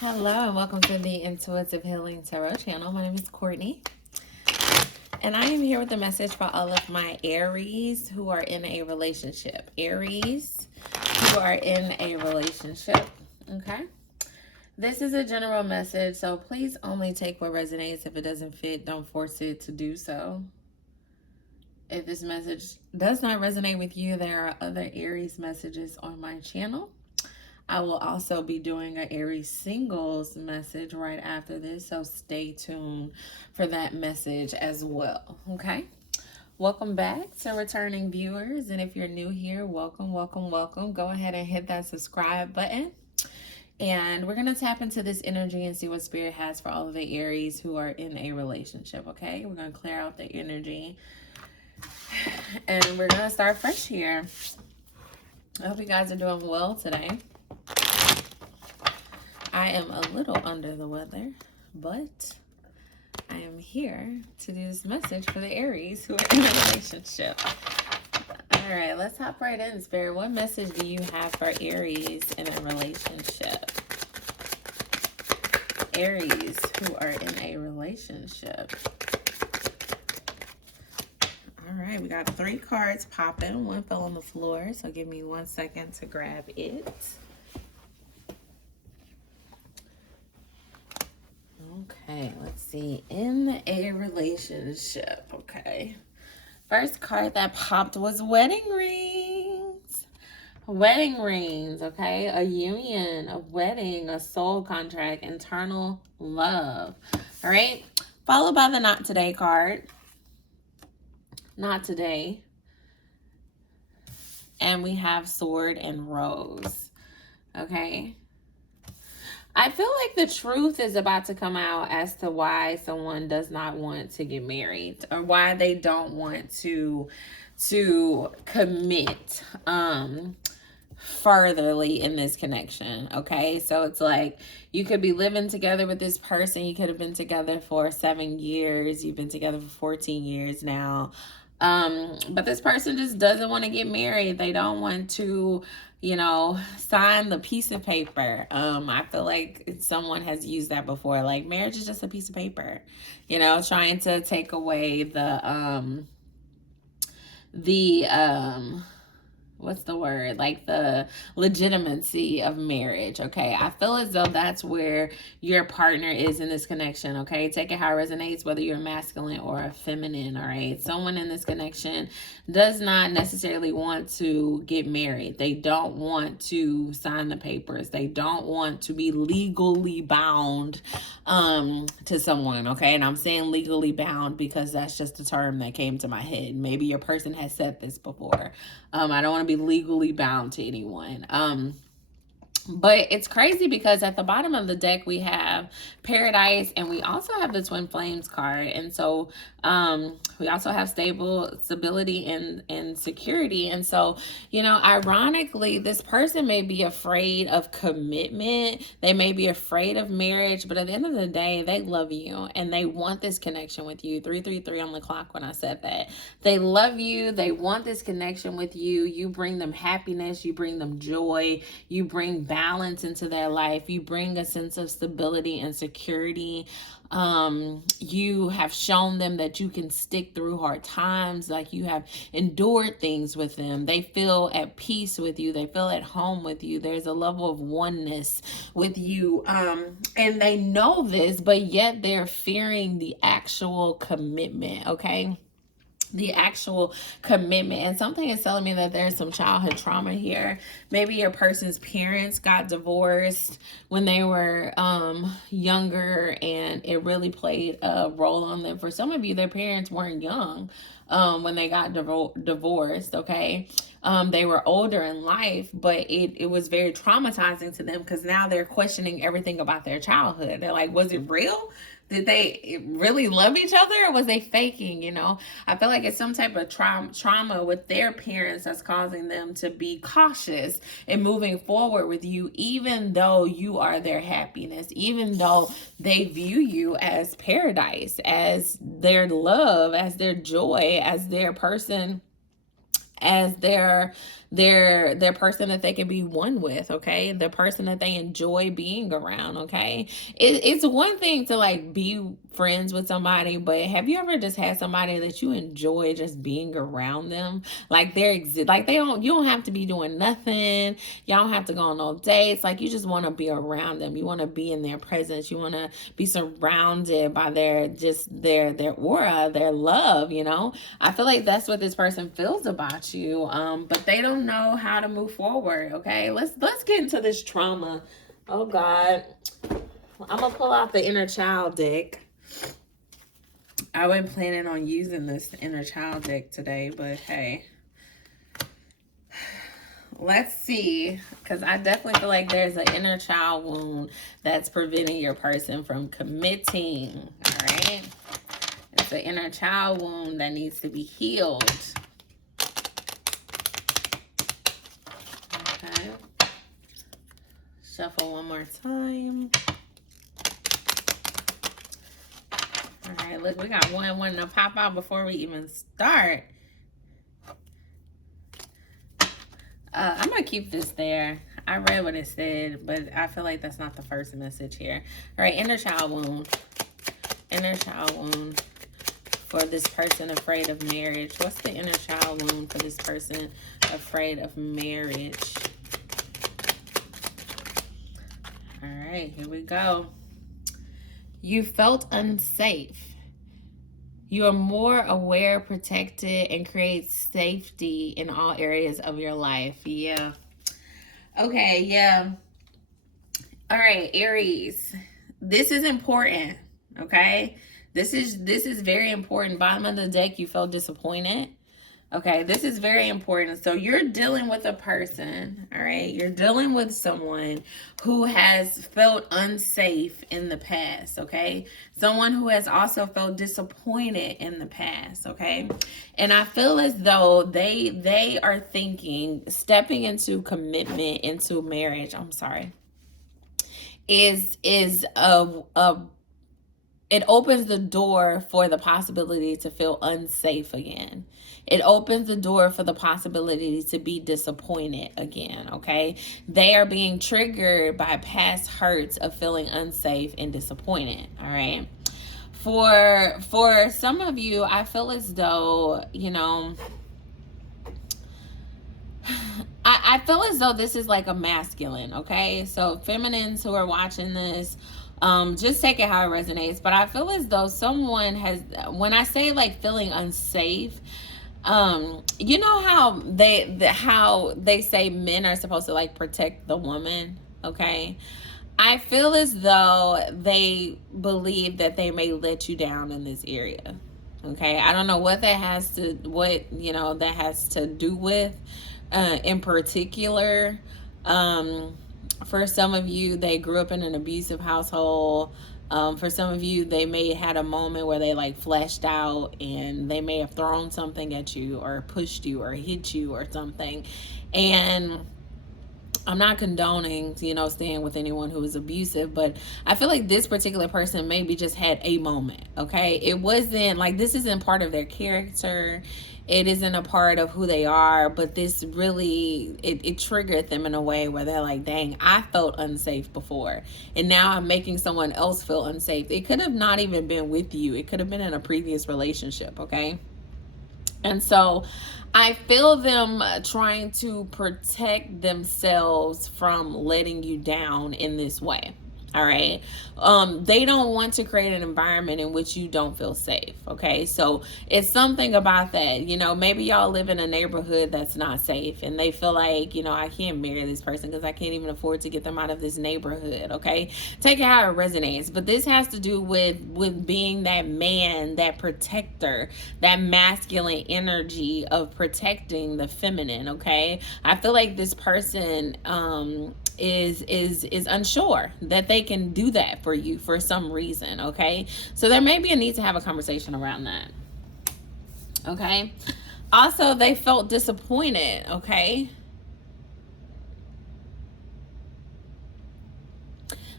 Hello and welcome to the Intuitive Healing Tarot channel. My name is Courtney and I am here with a message for all of my Aries who are in a relationship. Aries who are in a relationship, okay? This is a general message, so please only take what resonates. If it doesn't fit, don't force it to do so. If this message does not resonate with you, there are other Aries messages on my channel. I will also be doing an Aries singles message right after this, so stay tuned for that message as well, okay? Welcome back to returning viewers, and if you're new here, welcome, welcome, welcome. Go ahead and hit that subscribe button, and we're going to tap into this energy and see what Spirit has for all of the Aries who are in a relationship, okay? We're going to clear out the energy, and we're going to start fresh here. I hope you guys are doing well today. I am a little under the weather, but I am here to do this message for the Aries who are in a relationship. All right, let's hop right in, Spirit. What message do you have for Aries in a relationship? Aries who are in a relationship. All right, we got 3 cards popping. One fell on the floor, so give me 1 second to grab it. Okay, let's see. In a relationship, okay. First card that popped was wedding rings. Wedding rings, okay. A union, a wedding, a soul contract, internal love. All right. Followed by the not today card. Not today. And we have sword and rose. Okay. I feel like the truth is about to come out as to why someone does not want to get married or why they don't want to commit furtherly in this connection. Okay, so it's like you could be living together with this person. You could have been together for 7 years. You've been together for 14 years now. But this person just doesn't want to get married. They don't want to, sign the piece of paper. I feel like someone has used that before. Like, marriage is just a piece of paper, trying to take away what's the word? Like the legitimacy of marriage, okay? I feel as though that's where your partner is in this connection, okay? Take it how it resonates, whether you're masculine or a feminine, all right? Someone in this connection does not necessarily want to get married. They don't want to sign the papers. They don't want to be legally bound to someone, okay? And I'm saying legally bound because that's just a term that came to my head. Maybe your person has said this before. I don't want to be legally bound to anyone. But it's crazy because at the bottom of the deck, we have Paradise and we also have the Twin Flames card. And so we also have stability and security. And so, ironically, this person may be afraid of commitment. They may be afraid of marriage. But at the end of the day, they love you and they want this connection with you. 333 on the clock when I said that. They love you. They want this connection with you. You bring them happiness. You bring them joy. You bring balance into their life. You bring a sense of stability and security. You have shown them that you can stick through hard times, like you have endured things with them. They feel at peace with you. They feel at home with you. There's a level of oneness with you. And they know this, but yet they're fearing the actual commitment, okay? The actual commitment. And something is telling me that there's some childhood trauma here. Maybe your person's parents got divorced when they were younger and it really played a role on them. For some of you, their parents weren't young when they got divorced, okay? They were older in life, but it was very traumatizing to them because now they're questioning everything about their childhood. They're like, was it real? Did they really love each other or was they faking, I feel like it's some type of trauma with their parents that's causing them to be cautious in moving forward with you, even though you are their happiness, even though they view you as paradise, as their love, as their joy, as their person, as their their person that they can be one with, okay? The person that they enjoy being around, okay? It's one thing to like be friends with somebody, but have you ever just had somebody that you enjoy just being around them? Like like you don't have to be doing nothing. Y'all don't have to go on no dates. Like you just want to be around them. You want to be in their presence. You want to be surrounded by their aura, their love, you know? I feel like that's what this person feels about you. But they don't know how to move forward, okay? Let's get into this trauma. Oh God. I'm gonna pull out the inner child deck. I wasn't planning on using this inner child deck today, but hey. Let's see, because I definitely feel like there's an inner child wound that's preventing your person from committing, all right? It's an inner child wound that needs to be healed. Okay. Shuffle one more time. All right, look, we got one to pop out before we even start. I'm going to keep this there. I read what it said, but I feel like that's not the first message here. All right, inner child wound. Inner child wound for this person afraid of marriage. What's the inner child wound for this person afraid of marriage? All right, here we go. You felt unsafe. You are more aware, protected, and create safety in all areas of your life. Yeah. Okay, yeah. All right, Aries. This is important, okay? This is very important. Bottom of the deck, you felt disappointed. Okay, this is very important. So you're dealing with a person, all right? You're dealing with someone who has felt unsafe in the past, okay? Someone who has also felt disappointed in the past, okay? And I feel as though they are thinking stepping into commitment, into marriage, I'm sorry, is it opens the door for the possibility to feel unsafe again. It opens the door for the possibility to be disappointed again, okay? They are being triggered by past hurts of feeling unsafe and disappointed, all right? For some of you, I feel as though, you know, I feel as though this is like a masculine, okay? So feminines who are watching this, just take it how it resonates. But I feel as though someone has, when I say like feeling unsafe, you know how they say men are supposed to like protect the woman, okay? I feel as though they believe that they may let you down in this area. Okay, I don't know what that has to do with in particular. For some of you, they grew up in an abusive household. For some of you, they may have had a moment where they like flashed out and they may have thrown something at you or pushed you or hit you or something. And I'm not condoning, staying with anyone who is abusive, but I feel like this particular person maybe just had a moment, okay? It wasn't like, this isn't part of their character. It isn't a part of who they are, but this really, it triggered them in a way where they're like, dang, I felt unsafe before. And now I'm making someone else feel unsafe. It could have not even been with you. It could have been in a previous relationship, okay? And so I feel them trying to protect themselves from letting you down in this way. All right. They don't want to create an environment in which you don't feel safe. Okay. So it's something about that. Maybe y'all live in a neighborhood that's not safe and they feel like, I can't marry this person because I can't even afford to get them out of this neighborhood. Okay. Take it how it resonates. But this has to do with being that man, that protector, that masculine energy of protecting the feminine. Okay. I feel like this person, is unsure that they can do that for you for some reason, okay? So there may be a need to have a conversation around that, okay? Also, they felt disappointed, okay?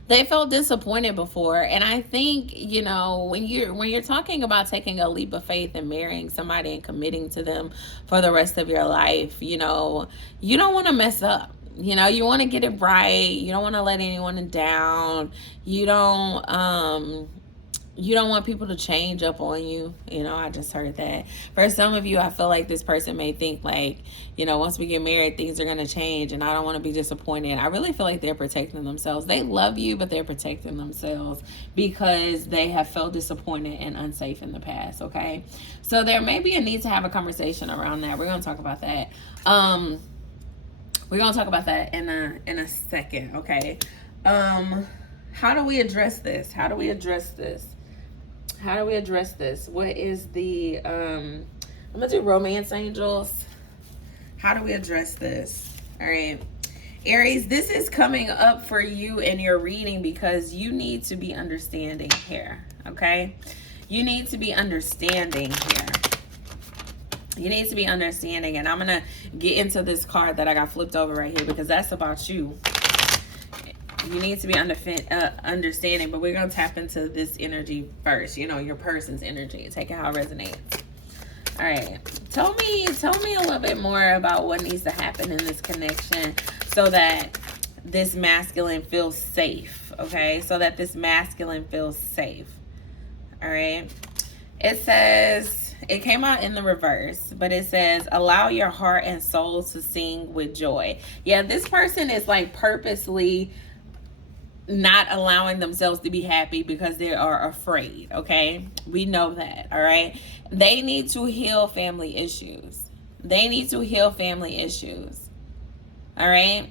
They felt disappointed before, and I think, when you're talking about taking a leap of faith and marrying somebody and committing to them for the rest of your life, you don't want to mess up. You want to get it right. You don't want to let anyone down. You don't want people to change up on you. I just heard that. For some of you, I feel like this person may think like, once we get married, things are going to change and I don't want to be disappointed. I really feel like they're protecting themselves. They love you, but they're protecting themselves because they have felt disappointed and unsafe in the past, okay? So there may be a need to have a conversation around that. We're going to talk about that. We're going to talk about that in a second, okay? How do we address this? How do we address this? What is the, I'm going to do romance angels. How do we address this? All right. Aries, this is coming up for you in your reading because you need to be understanding here, okay? You need to be understanding here. You need to be understanding, and I'm going to get into this card that I got flipped over right here because that's about you. You need to be understanding, but we're going to tap into this energy first, your person's energy. Take it how it resonates. All right. Tell me a little bit more about what needs to happen in this connection so that this masculine feels safe, okay? So that this masculine feels safe. All right. It says, it came out in the reverse, but it says, allow your heart and soul to sing with joy. Yeah, this person is like purposely not allowing themselves to be happy because they are afraid, okay? We know that, all right? They need to heal family issues. They need to heal family issues, all right?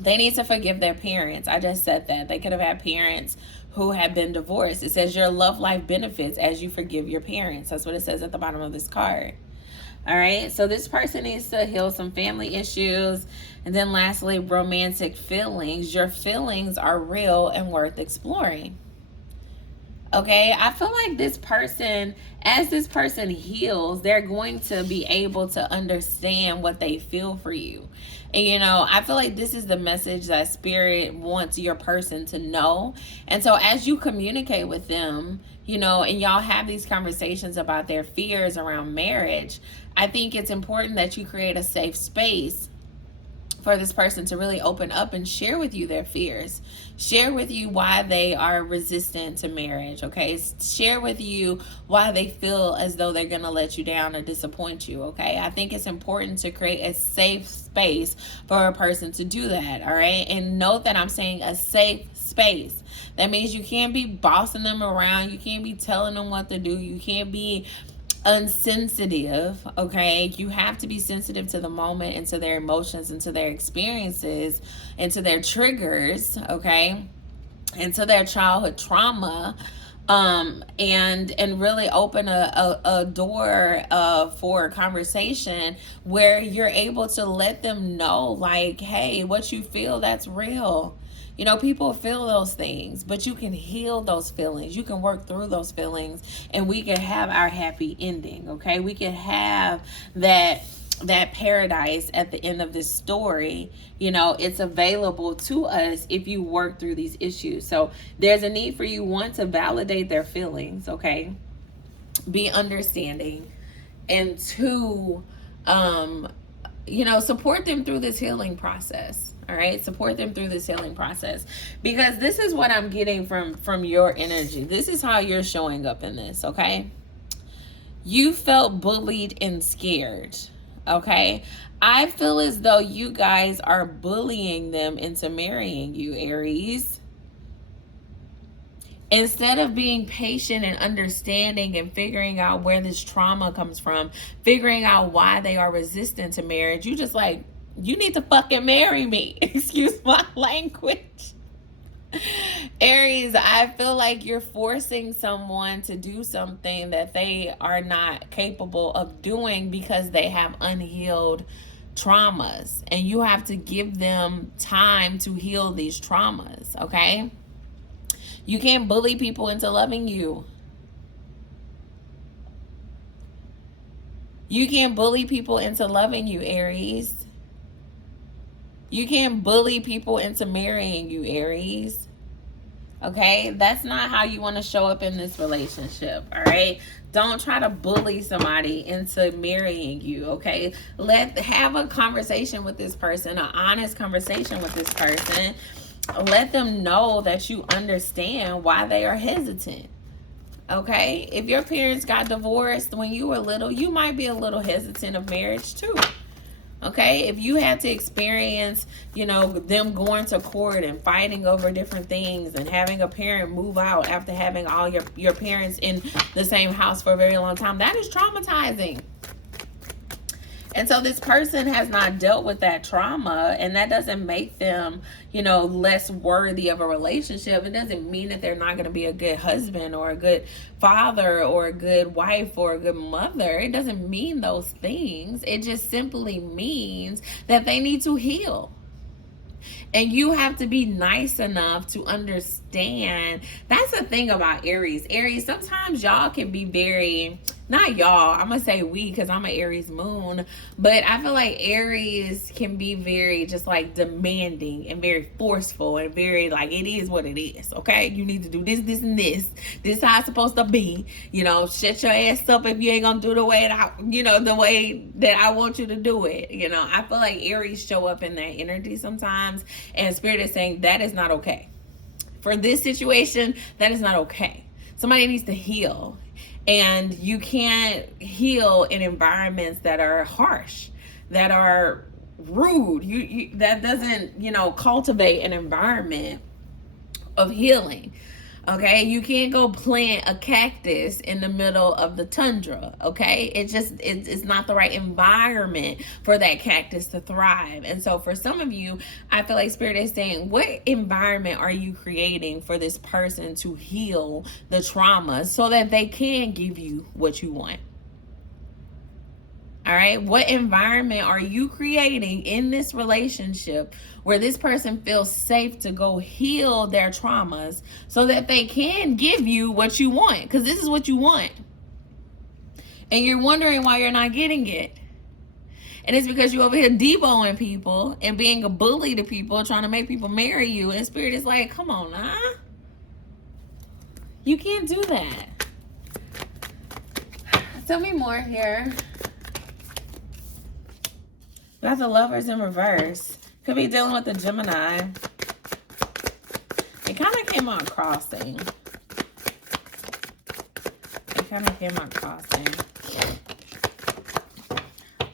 They need to forgive their parents. I just said that. They could have had parents who have been divorced. It says your love life benefits as you forgive your parents. That's what it says at the bottom of this card. All right, so this person needs to heal some family issues. And then lastly, romantic feelings. Your feelings are real and worth exploring. Okay, I feel like this person, as this person heals, they're going to be able to understand what they feel for you. And, I feel like this is the message that Spirit wants your person to know. And so as you communicate with them, and y'all have these conversations about their fears around marriage, I think it's important that you create a safe space for this person to really open up and share with you their fears. Share with you why they are resistant to marriage, okay? Share with you why they feel as though they're going to let you down or disappoint you, okay? I think it's important to create a safe space for a person to do that, all right? And note that I'm saying a safe space. That means you can't be bossing them around. You can't be telling them what to do. You can't be unsensitive, okay? You have to be sensitive to the moment and to their emotions and to their experiences and to their triggers, okay? And to their childhood trauma, and really open a door for a conversation where you're able to let them know, like, hey, what you feel, that's real. People feel those things, but you can heal those feelings. You can work through those feelings, and we can have our happy ending, okay? We can have that paradise at the end of this story. It's available to us if you work through these issues. So there's a need for you, one, to validate their feelings, okay? Be understanding. And two, support them through this healing process. All right, support them through this healing process, because this is what I'm getting from your energy. This is how you're showing up in this, okay? You felt bullied and scared, okay? I feel as though you guys are bullying them into marrying you, Aries. Instead of being patient and understanding and figuring out where this trauma comes from, figuring out why they are resistant to marriage, you just like, you need to fucking marry me. Excuse my language. Aries, I feel like you're forcing someone to do something that they are not capable of doing because they have unhealed traumas. And you have to give them time to heal these traumas, okay? You can't bully people into loving you. You can't bully people into loving you, Aries. You can't bully people into marrying you, Aries. Okay, that's not how you want to show up in this relationship. All right, don't try to bully somebody into marrying you. Okay, have a conversation with this person, an honest conversation with this person. Let them know that you understand why they are hesitant. Okay, if your parents got divorced when you were little, you might be a little hesitant of marriage too. Okay, if you had to experience, them going to court and fighting over different things and having a parent move out after having all your parents in the same house for a very long time, that is traumatizing. And so this person has not dealt with that trauma, and that doesn't make them, less worthy of a relationship. It doesn't mean that they're not going to be a good husband or a good father or a good wife or a good mother. It doesn't mean those things. It just simply means that they need to heal. And you have to be nice enough to understand. That's the thing about Aries. Aries, sometimes y'all can be very, not y'all, I'm going to say we because I'm an Aries moon. But I feel like Aries can be very just like demanding and very forceful and very like, it is what it is. Okay. You need to do this, this, and this. This is how it's supposed to be. Shut your ass up if you ain't going to do the way the way that I want you to do it. I feel like Aries show up in that energy sometimes. And Spirit is saying that is not okay. For this situation, that is not okay. Somebody needs to heal. And you can't heal in environments that are harsh, that are rude. That doesn't, cultivate an environment of healing. Okay, you can't go plant a cactus in the middle of the tundra. Okay, it's not the right environment for that cactus to thrive. And so for some of you, I feel like Spirit is saying, what environment are you creating for this person to heal the trauma so that they can give you what you want? All right, what environment are you creating in this relationship where this person feels safe to go heal their traumas so that they can give you what you want? Because this is what you want. And you're wondering why you're not getting it. And it's because you're over here deboing people and being a bully to people, trying to make people marry you. And Spirit is like, come on, nah. You can't do that. Tell me more here. Got the Lovers in reverse. Could be dealing with a Gemini. It kind of came out crossing.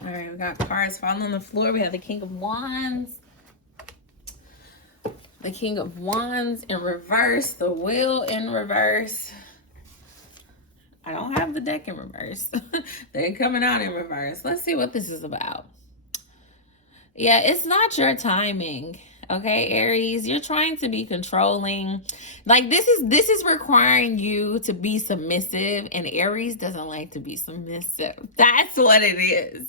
All right, we got cards falling on the floor. We have the King of Wands. The King of Wands in reverse. The Wheel in reverse. I don't have the deck in reverse. They're coming out in reverse. Let's see what this is about. Yeah, it's not your timing. Okay, Aries, you're trying to be controlling. Like this is requiring you to be submissive, and Aries doesn't like to be submissive. That's what it is.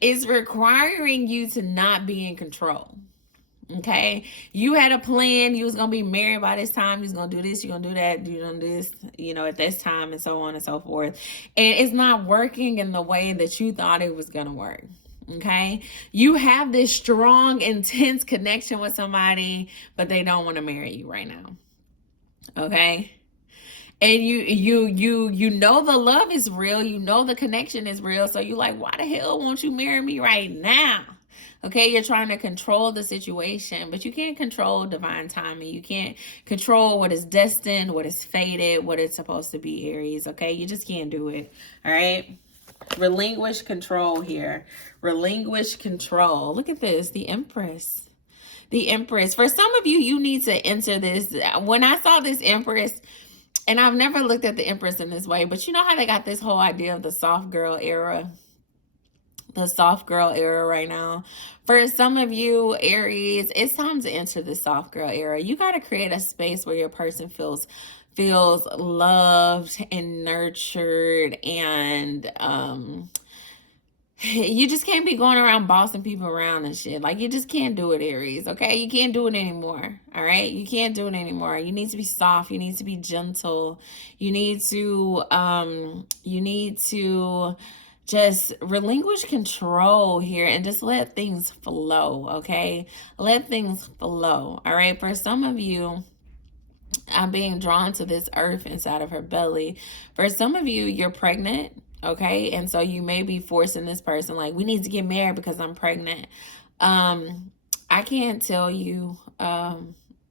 It's requiring you to not be in control. Okay, you had a plan. You was gonna be married by this time. You was gonna do this. You're gonna do that. You do this. At this time, and so on and so forth. And it's not working in the way that you thought it was gonna work. Okay, you have this strong, intense connection with somebody, but they don't want to marry you right now. Okay, and you know the love is real. You know the connection is real. So you like, why the hell won't you marry me right now? Okay, you're trying to control the situation, but you can't control divine timing. You can't control what is destined, what is fated, what it's supposed to be, Aries. Okay, you just can't do it. All right. Relinquish control here. Relinquish control. Look at this. The Empress. The Empress. For some of you, you need to enter this. When I saw this Empress, and I've never looked at the Empress in this way, but you know how they got this whole idea of the soft girl era? The soft girl era right now. For some of you, Aries, it's time to enter the soft girl era. You got to create a space where your person feels loved and nurtured, and you just can't be going around bossing people around and shit. Like, you just can't do it, Aries. Okay, you can't do it anymore. All right, you can't do it anymore. You need to be soft. You need to be gentle. You need to just relinquish control here and just let things flow, okay? Let things flow, all right? For some of you, I'm being drawn to this earth inside of her belly. For some of you, you're pregnant, okay? And so you may be forcing this person, like, we need to get married because I'm pregnant. I can't tell you,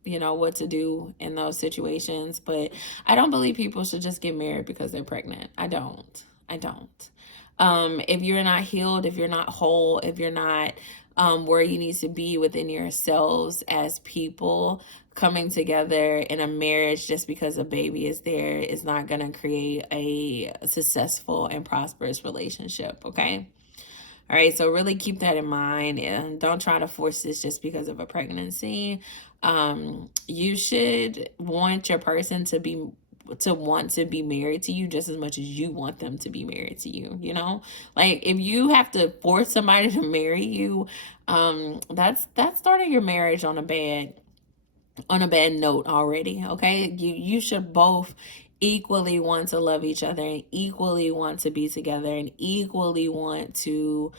you know, what to do in those situations, but I don't believe people should just get married because they're pregnant. I don't. I don't. If you're not healed, if you're not whole, if you're not where you need to be within yourselves as people, coming together in a marriage just because a baby is there is not going to create a successful and prosperous relationship, okay? All right, so really keep that in mind, and don't try to force this just because of a pregnancy. You should want your person to want to be married to you just as much as you want them to be married to you, you know? Like, if you have to force somebody to marry you, that's starting your marriage on a bad note already, okay? You should both equally want to love each other and equally want to be together and equally want to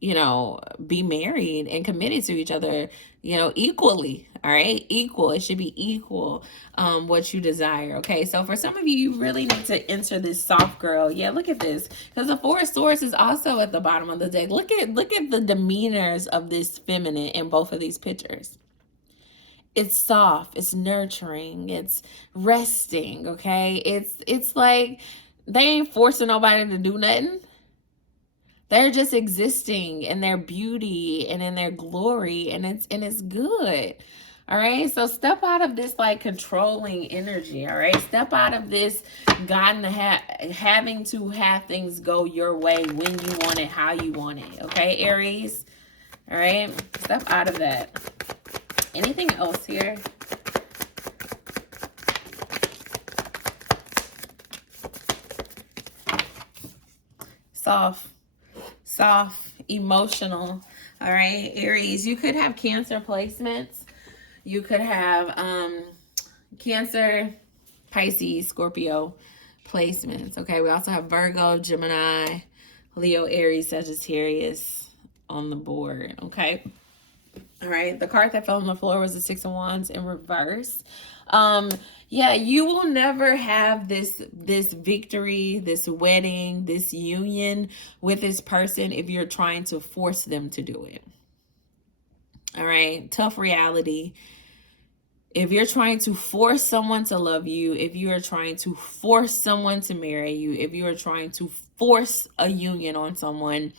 you know, be married and committed to each other, you know, equally. All right, equal. It should be equal, what you desire. Okay, so for some of you, you really need to enter this soft girl. Yeah, look at this, because the Four of Swords is also at the bottom of the deck. Look at the demeanors of this feminine in both of these pictures. It's soft, it's nurturing, it's resting. Okay, it's like they ain't forcing nobody to do nothing. They're just existing in their beauty and in their glory, and it's good. All right, so step out of this like controlling energy. All right, step out of this having to have things go your way when you want it, how you want it. Okay, Aries. All right, step out of that. Anything else here? Soft, emotional. All right, Aries, you could have Cancer placements. You could have Cancer, Pisces, Scorpio placements. Okay, we also have Virgo, Gemini, Leo, Aries, Sagittarius on the board. Okay. All right, the card that fell on the floor was the Six of Wands in reverse. Yeah, you will never have this victory, this wedding, this union with this person if you're trying to force them to do it. All right, tough reality. If you're trying to force someone to love you, if you are trying to force someone to marry you, if you are trying to force a union on someone,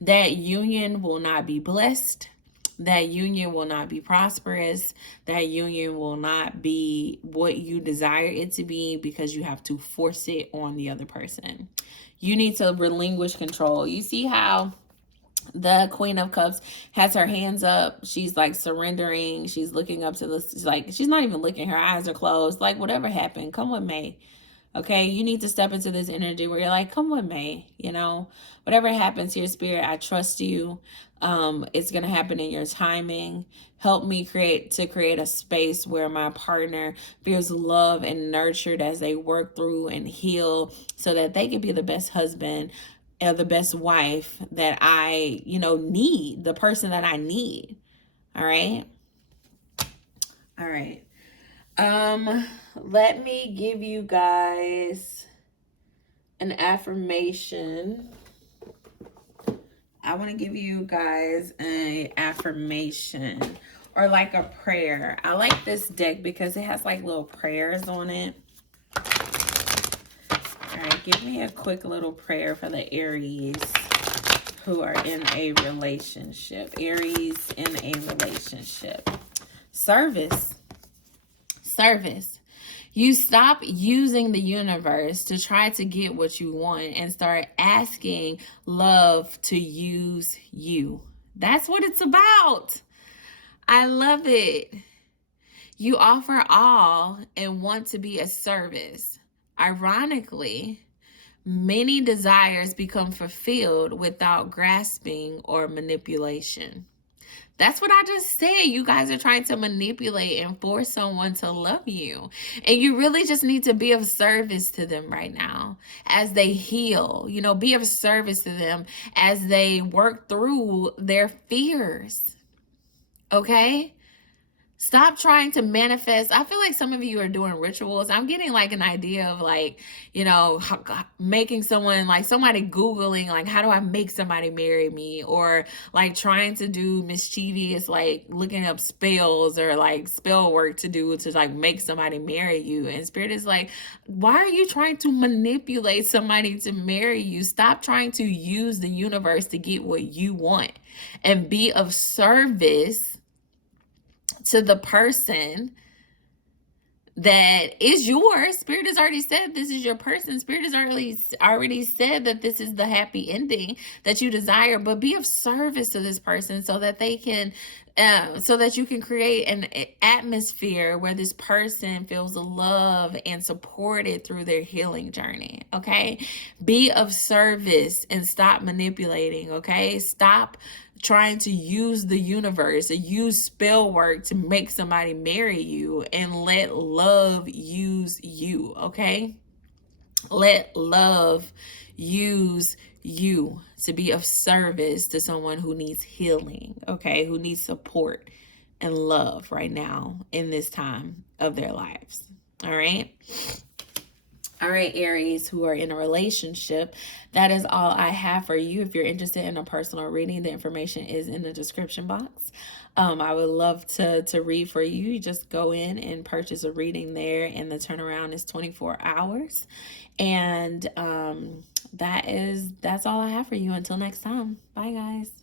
that union will not be blessed. That union will not be prosperous. That union will not be what you desire it to be because you have to force it on the other person. You need to relinquish control. You see how the Queen of Cups has her hands up. She's like surrendering. She's looking up to this. Like, she's not even looking. Her eyes are closed. Like, whatever happened, come with me. Okay, you need to step into this energy where you're like, come with me, you know, whatever happens here, Spirit, I trust you. It's going to happen in your timing. Help me create a space where my partner feels loved and nurtured as they work through and heal so that they can be the best husband or the best wife that I, you know, need, the person that I need. All right. All right. Let me give you guys an affirmation. I want to give you guys an affirmation or like a prayer. I like this deck because it has like little prayers on it. All right, give me a quick little prayer for the Aries who are in a relationship. Aries in a relationship. Service. You stop using the universe to try to get what you want and start asking love to use you. That's what it's about. I love it. You offer all and want to be a service. Ironically, many desires become fulfilled without grasping or manipulation. That's what I just said. You guys are trying to manipulate and force someone to love you. And you really just need to be of service to them right now as they heal. You know, be of service to them as they work through their fears. Okay? Stop trying to manifest. I feel like some of you are doing rituals. I'm getting like an idea of like, you know, making someone, like somebody Googling, like, how do I make somebody marry me? Or like trying to do mischievous, like looking up spells or like spell work to do to like make somebody marry you. And Spirit is like, why are you trying to manipulate somebody to marry you? Stop trying to use the universe to get what you want and be of service to the person that is yours. Spirit has already said this is your person. Spirit has already said that this is the happy ending that you desire, but be of service to this person so that they can so that you can create an atmosphere where this person feels love and supported through their healing journey. Okay, be of service and stop manipulating. Okay, stop trying to use the universe or use spell work to make somebody marry you, and let love use you. Okay, let love use you to be of service to someone who needs healing, okay, who needs support and love right now in this time of their lives. All right. All right, Aries, who are in a relationship, that is all I have for you. If you're interested in a personal reading, the information is in the description box. I would love to read for you. You just go in and purchase a reading there, and the turnaround is 24 hours. And that's all I have for you. Until next time. Bye, guys.